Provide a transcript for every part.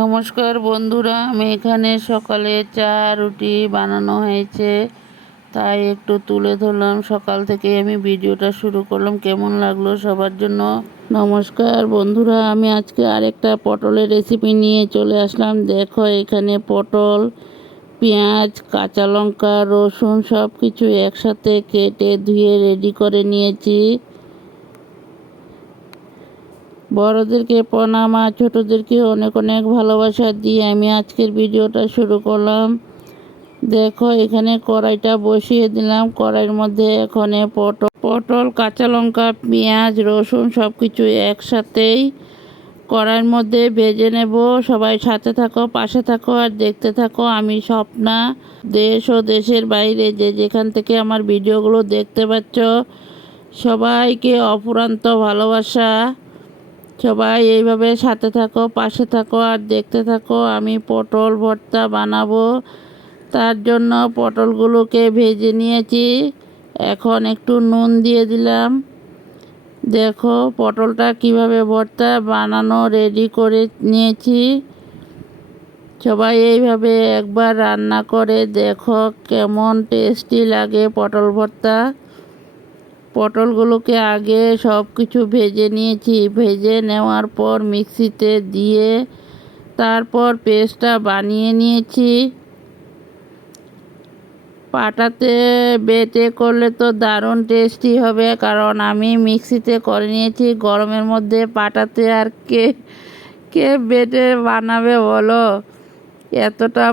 নমস্কার বন্ধুরা, আমি এখানে সকালে চা রুটি বানানো হয়েছে, তাই একটু তুলে ধরলাম। সকাল থেকে আমি ভিডিওটা শুরু করলাম, কেমন লাগলো সবার জন্য। নমস্কার বন্ধুরা, আমি আজকে আরেকটা পটলের রেসিপি নিয়ে চলে আসলাম। দেখো, এখানে পটল, পেঁয়াজ, কাঁচা লঙ্কা, রসুন সব কিছু একসাথে কেটে ধুয়ে রেডি করে নিয়েছি। বড়োদেরকে প্রণাম আর ছোটোদেরকে অনেক অনেক ভালোবাসা দিয়ে আমি আজকের ভিডিওটা শুরু করলাম। দেখো, এখানে কড়াইটা বসিয়ে দিলাম। কড়াইয়ের মধ্যে এখানে পটল, কাঁচা লঙ্কা, পেঁয়াজ, রসুন সব কিছু একসাথেই কড়াইয়ের মধ্যে ভেজে নেব। সবাই সাথে থাকো, পাশে থাকো আর দেখতে থাকো। আমি স্বপ্না, দেশ ও দেশের বাইরে যে যেখান থেকে আমার ভিডিওগুলো দেখতে পাচ্ছ, সবাইকে অফুরন্ত ভালোবাসা। সবাই এইভাবে সাথে থাকো, পাশে থাকো আর দেখতে থাকো। আমি পটল ভর্তা বানাবো, তার জন্য পটলগুলোকে ভেজে নিয়েছি। এখন একটু নুন দিয়ে দিলাম। দেখো, পটলটা কিভাবে ভর্তা বানানো রেডি করে নিয়েছি। সবাই এইভাবে একবার রান্না করে দেখো, কেমন টেস্টি লাগে পটল ভর্তা। পটলগুলোকে আগে সব কিছু ভেজে নিয়েছি। ভেজে নেওয়ার পর মিক্সিতে দিয়ে তারপর পেস্টটা বানিয়ে নিয়েছি। পাটাতে বেটে করলে তো দারুণ টেস্টি হবে, কারণ আমি মিক্সিতে করে নিয়েছি। গরমের মধ্যে পাটাতে আর কে কে বেটে বানাবে বলো, এতটা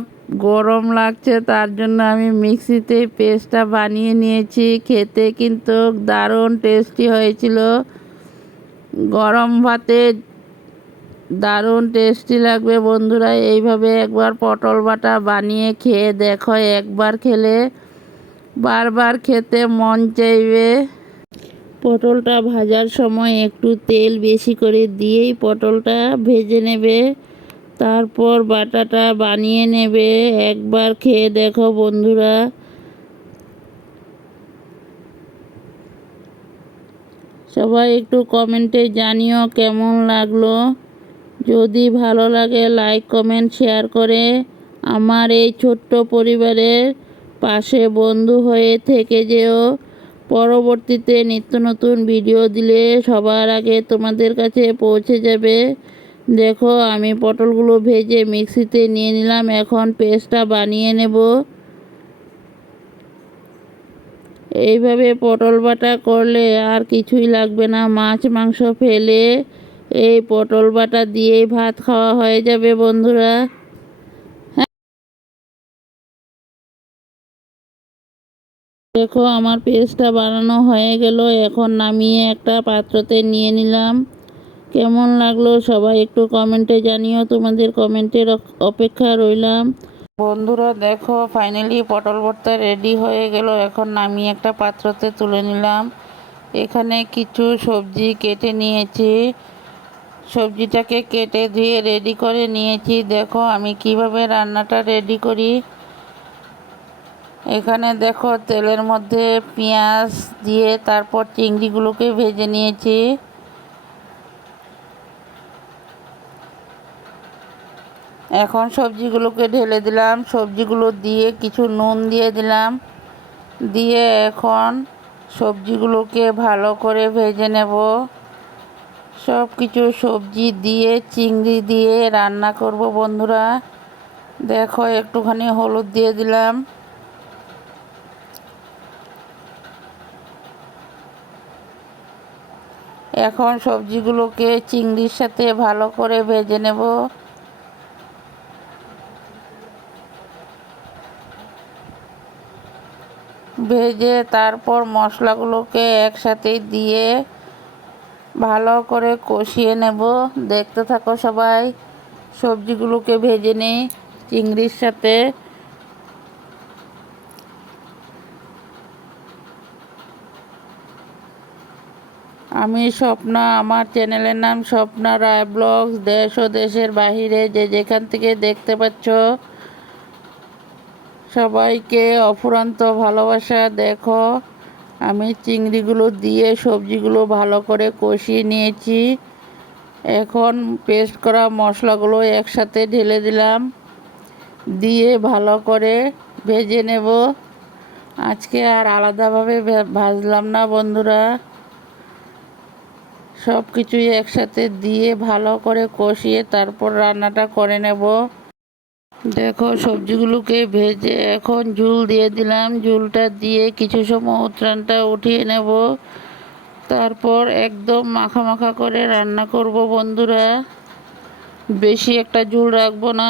গরম লাগছে, তার জন্য আমি মিক্সিতে পেস্টটা বানিয়ে নিয়েছি। খেতে কিন্তু দারুণ টেস্টি হয়েছিল। গরম ভাতে দারুণ টেস্টি লাগবে বন্ধুরা। এইভাবে একবার পটল বাটা বানিয়ে খেয়ে দেখো, একবার খেলে বারবার খেতে মন চাইবে। পটলটা ভাজার সময় একটু তেল বেশি করে দিয়েই পটলটা ভেজে নেবে, তারপর বাটাটা বানিয়ে নেবে। একবার খেয়ে দেখো বন্ধুরা। সবাই একটু কমেন্টে জানিও কেমন লাগলো। যদি ভালো লাগে লাইক কমেন্ট শেয়ার করে আমার এই ছোট্ট পরিবারের পাশে বন্ধু হয়ে থেকে যেও। পরবর্তীতে নিত্য নতুন ভিডিও দিলে সবার আগে তোমাদের কাছে পৌঁছে যাবে। দেখো, আমি পটলগুলো ভেজে মিক্সিতে নিয়ে নিলাম। এখন পেস্টটা বানিয়ে নেব। এইভাবে পটল বাটা করলে আর কিছুই লাগবে না। মাছ মাংস ফেলে এই পটল বাটা দিয়েই ভাত খাওয়া হয়ে যাবে বন্ধুরা। দেখো, আমার পেস্টটা বানানো হয়ে গেল। এখন নামিয়ে একটা পাত্রতে নিয়ে নিলাম। কেমন লাগলো সবাই একটু কমেন্টে জানিও। তোমাদের কমেন্টের অপেক্ষা রইলাম। বন্ধুরা দেখো, ফাইনালি পটল ভর্তা রেডি হয়ে গেল। এখন নামিয়ে একটা পাত্রতে তুলে নিলাম। এখানে কিছু সবজি কেটে নিয়েছি। সবজিটাকে কেটে ধুয়ে রেডি করে নিয়েছি। দেখো, আমি কিভাবে রান্নাটা রেডি করি। এখানে দেখো, তেলের মধ্যে পেঁয়াজ দিয়ে তারপর চিংড়িগুলোকে ভেজে নিয়েছি। এখন সবজিগুলোকে ঢেলে দিলাম। সবজিগুলো দিয়ে কিছু নুন দিয়ে দিলাম। দিয়ে এখন সবজিগুলোকে ভালো করে ভেজে নেব। সব কিছু সবজি দিয়ে চিংড়ি দিয়ে রান্না করব বন্ধুরা। দেখো, একটুখানি হলুদ দিয়ে দিলাম। এখন সবজিগুলোকে চিংড়ির সাথে ভালো করে ভেজে নেব। ভেজে তারপর মশলাগুলোকে একসাথে দিয়ে ভালো করে কষিয়ে নেব। দেখতে থাকো সবাই। সবজিগুলোকে ভেজে নিই চিংড়ির সাথে। আমি স্বপ্না, আমার চ্যানেলের নাম স্বপ্না রায় ব্লগস। দেশ ও দেশের বাহিরে যে যেখান থেকে দেখতে পাচ্ছ, সবাইকে অফুরন্ত ভালোবাসা। দেখো, আমি চিংড়িগুলো দিয়ে সবজিগুলো ভালো করে কষিয়ে নিয়েছি। এখন পেস্ট করা মশলাগুলো একসাথে ঢেলে দিলাম, দিয়ে ভালো করে ভেজে নেব। আজকে আর আলাদাভাবে ভাজলাম না বন্ধুরা, সব কিছুই একসাথে দিয়ে ভালো করে কষিয়ে তারপর রান্নাটা করে নেব। দেখো সবজিগুলোকে ভেজে এখন ঝোল দিয়ে দিলাম, ঝোলটা দিয়ে কিছু সময় উতরানটা উঠিয়ে নেব, তারপর একদম মাখা মাখা করে রান্না করব বন্ধুরা। বেশি একটা ঝোল রাখবো না।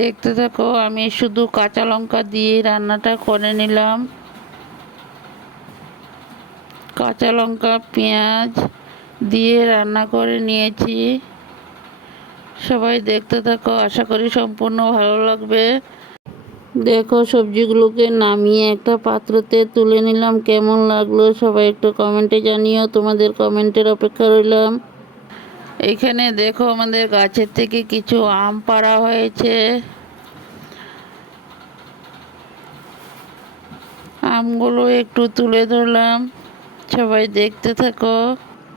দেখতে থাকো, আমি শুধু কাঁচা লঙ্কা দিয়ে রান্নাটা করে নিলাম। কাঁচা লঙ্কা পেঁয়াজ দিয়ে রান্না করে নিয়েছি। সবাই দেখতে থাকো, আশা করি সম্পূর্ণ ভালো লাগবে। দেখো সবজিগুলোকে নামিয়ে একটা পাত্রতে তুলে নিলাম। কেমন লাগলো সবাই একটু কমেন্টে জানিও, তোমাদের কমেন্টের অপেক্ষা রইলাম। এইখানে দেখো আমাদের গাছের থেকে কিছু আম পাড়া হয়েছে, আমগুলো একটু তুলে ধরলাম, সবাই দেখতে থাকো।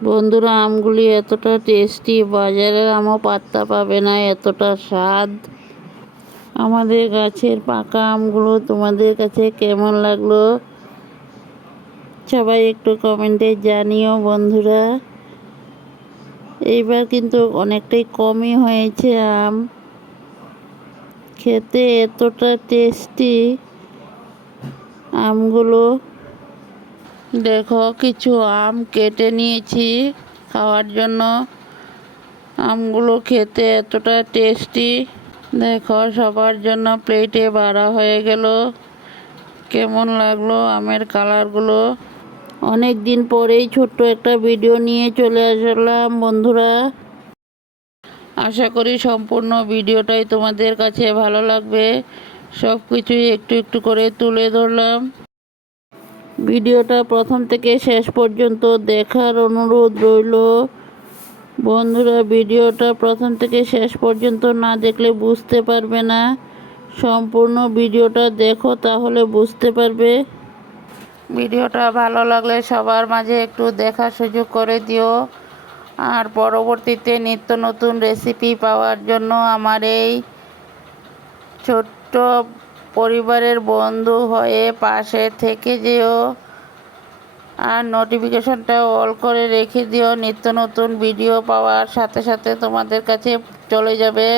বন্ধুরা আমগুলি এতটা টেস্টি, বাজারের আমও পাত্তা পাবে না, এতটা স্বাদ। আমাদের গাছের পাকা আমগুলো তোমাদের কাছে কেমন লাগলো সবাই একটু কমেন্টে জানিও বন্ধুরা। এইবার কিন্তু অনেকটাই কমই হয়েছে আম, খেতে এতটা টেস্টি আমগুলো। দেখো কিছু আম কেটে নিয়েছি খাওয়ার জন্য, আমগুলো খেতে এতটা টেস্টি। দেখো সবার জন্য প্লেটে বাড়া হয়ে গেল। কেমন লাগলো আমের কালারগুলো। অনেক দিন পরেই ছোট্ট একটা ভিডিও নিয়ে চলে আসলাম বন্ধুরা। আশা করি সম্পূর্ণ ভিডিওটাই তোমাদের কাছে ভালো লাগবে। সব কিছুই একটু একটু করে তুলে ধরলাম। ভিডিওটা প্রথম থেকে শেষ পর্যন্ত দেখার অনুরোধ রইল বন্ধুরা। ভিডিওটা প্রথম থেকে শেষ পর্যন্ত না দেখলে বুঝতে পারবে না, সম্পূর্ণ ভিডিওটা দেখো তাহলে বুঝতে পারবে। ভিডিওটা ভালো লাগলে সবার মাঝে একটু দেখার সুযোগ করে দিও। আর পরবর্তীতে নিত্য নতুন রেসিপি পাওয়ার জন্য আমার এই ছোট্ট পরিবারের বন্ধু হয়ে পাশে থেকে যেও, আর নোটিফিকেশনটা অল করে রেখে দিও। নিত্য নতুন ভিডিও পাওয়ার সাথে সাথে তোমাদের কাছে চলে যাবে।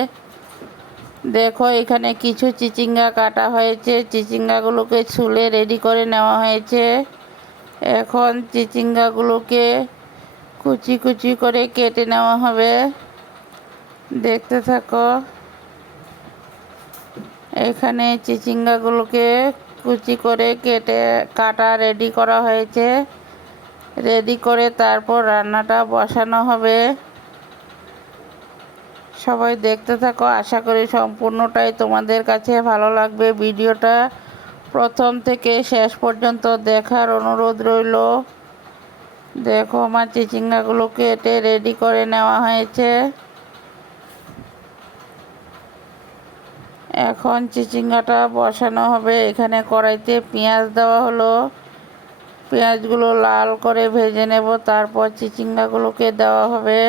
দেখো এখানে কিছু চিচিঙ্গা কাটা হয়েছে, চিচিঙ্গাগুলোকে ছুলে রেডি করে নেওয়া হয়েছে। এখন চিচিঙ্গাগুলোকে কুচি কুচি করে কেটে নেওয়া হবে, দেখতে থাকো। এখানে চিচিঙ্গাগুলোকে কুচি করে কাটা রেডি করা হয়েছে। রেডি করে তারপর রান্নাটা বসানো হবে। সবাই দেখতে থাকো, আশা করি সম্পূর্ণটাই তোমাদের কাছে ভালো লাগবে। ভিডিওটা প্রথম থেকে শেষ পর্যন্ত দেখার অনুরোধ রইল। দেখো আমার চিচিঙ্গাগুলো কেটে রেডি করে নেওয়া হয়েছে। এখন চিচিঙ্গাটা বসানো হবে। এখানে কড়াইতে পেঁয়াজ দেওয়া হলো, পেঁয়াজগুলো লাল করে ভেজে নেব, তারপর চিচিঙ্গাগুলোকে দেওয়া হবে।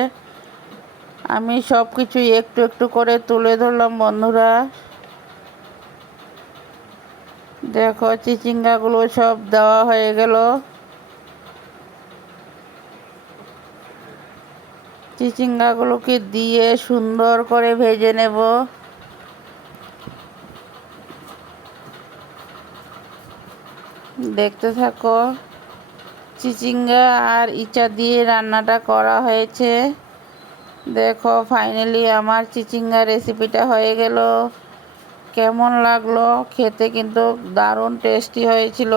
আমি সব কিছু একটু একটু করে তুলে ধরলাম বন্ধুরা। দেখো চিচিঙ্গাগুলো সব দেওয়া হয়ে গেল। চিচিঙ্গাগুলোকে দিয়ে সুন্দর করে ভেজে নেব। দেখতে থাকো, চিচিঙ্গা আর ইচা দিয়ে রান্নাটা করা হয়েছে। দেখো ফাইনালি আমার চিচিঙ্গা রেসিপিটা হয়ে গেল। কেমন লাগলো খেতে, কিন্তু দারুণ টেস্টি হয়েছিল।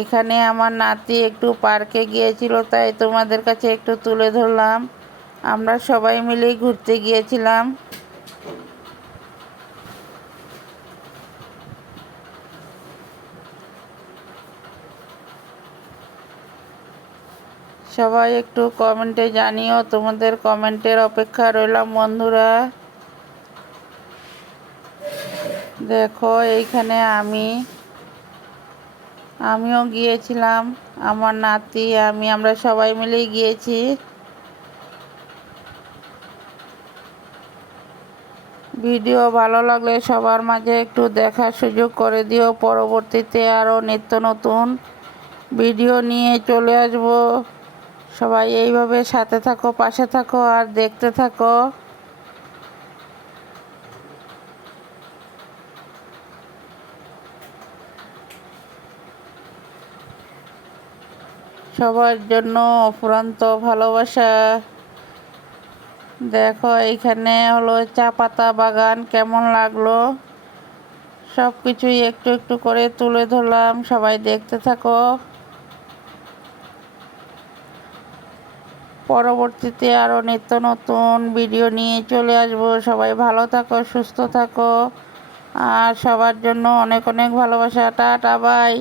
এখানে আমার নাতি একটু পার্কে গিয়েছিল, তাই তোমাদের কাছে একটু তুলে ধরলাম। আমরা সবাই মিলেই ঘুরতে গিয়েছিলাম। সবাই একটু কমেন্টে জানিও, তোমাদের কমেন্টের অপেক্ষা রইলাম বন্ধুরা। দেখো এইখানে আমি আমিও গিয়েছিলাম, আমার নাতি আমরা সবাই মিলেই গিয়েছি। ভিডিও ভালো লাগলে সবার মাঝে একটু দেখার সুযোগ করে দিও। পরবর্তীতে আরও নিত্য নতুন ভিডিও নিয়ে চলে আসব। সবাই এইভাবে সাথে থাকো, পাশে থাকো আর দেখতে থাকো। সবার জন্য অফুরন্ত ভালোবাসা। দেখো এইখানে হলো চা পাতা বাগান, কেমন লাগলো সব কিছুই একটু একটু করে তুলে ধরলাম, সবাই দেখতে থাকো। পরবর্তীতে আরও নিত্য নতুন ভিডিও নিয়ে চলে আসবো। সবাই ভালো থাকো, সুস্থ থাকো আর সবার জন্য অনেক অনেক ভালোবাসা। Ta-ta, by.